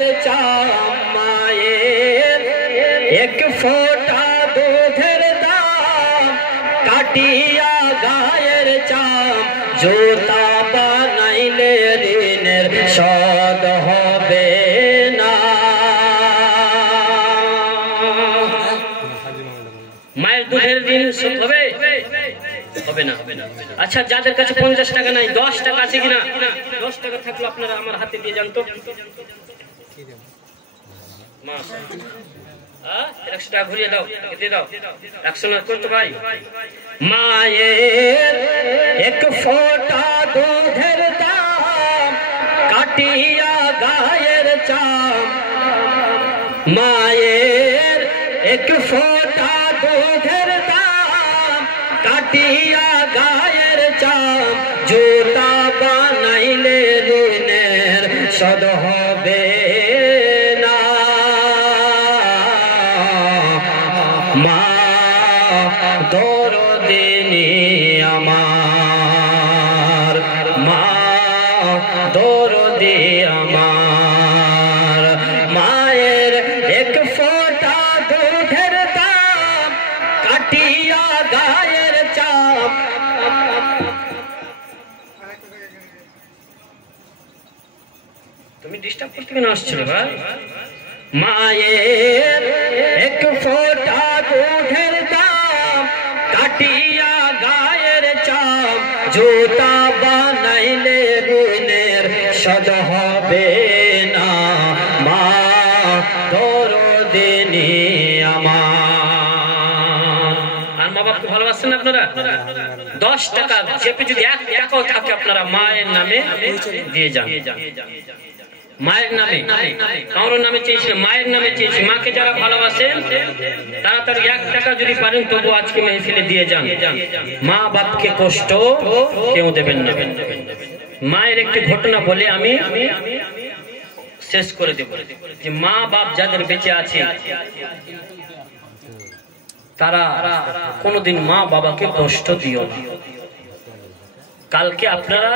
গায়ের চাম মায়ের এক ফোঁটা দুধের দাম কাটিয়া গায়ের চাম জুতা বানাইলে ঋণের শোধ হবে না। মায়ের দুধের ঋণ শোধ হবে হবে না। আচ্ছা, যাদের কাছে 50 টাকা নাই, 10 টাকা আছে কিনা? 10 টাকা থাকলো আপনারা আমার হাতে দিয়ে যান তো। 100 টাকা ঘুরিয়ে দাও, দিয়ে দাও। 100 না করতো ভাই। মায়ের এক ফোঁটা দুধের দাম কাটিয়া গায়ের চাম মায়ের এক ফোঁটা দুধের দাম কাটিয়া গায়ের চাম জুতা বানাইলে ঋণের শোধ হবে না। মা দরদিনী আমার, মা দরদি আমার, মায়ের এক ফোঁটা দুধের দাম কাটিয়া গায়ের চাপ। তুমি ডিস্টার্ব করতে কেন আসছিলে ভাই? মায়ের এক ফোঁটা দুধের দাম কাটিয়া গায়ের চাম জুতা বানাইলে ঋণের শোধ হবে না। মা দরদিনী আমার। আর মা বাপকে ভালোবাসেন আপনারা? 10 টাকা চেপে যদি 1 টাকাও থাকে আপনারা মায়ের নামে দিয়ে যান। মায়ের নামে, কারোর নামে চেয়েছি, মায়ের নামে চেয়েছি। মাকে যারা ভালোবাসেন তাড়াতাড়ি 1 টাকা যদি পারেন তবু আজকে মেহফিলে দিয়ে যান। মা বাপকে কষ্ট কেউ দেবেন না। মায়ের একটি ঘটনা বলে আমি শেষ করে দেব যে মা বাপ যাদের বেঁচে আছে তারা কোনোদিন মা বাবাকে কষ্ট দিও না। কালকে আপনারা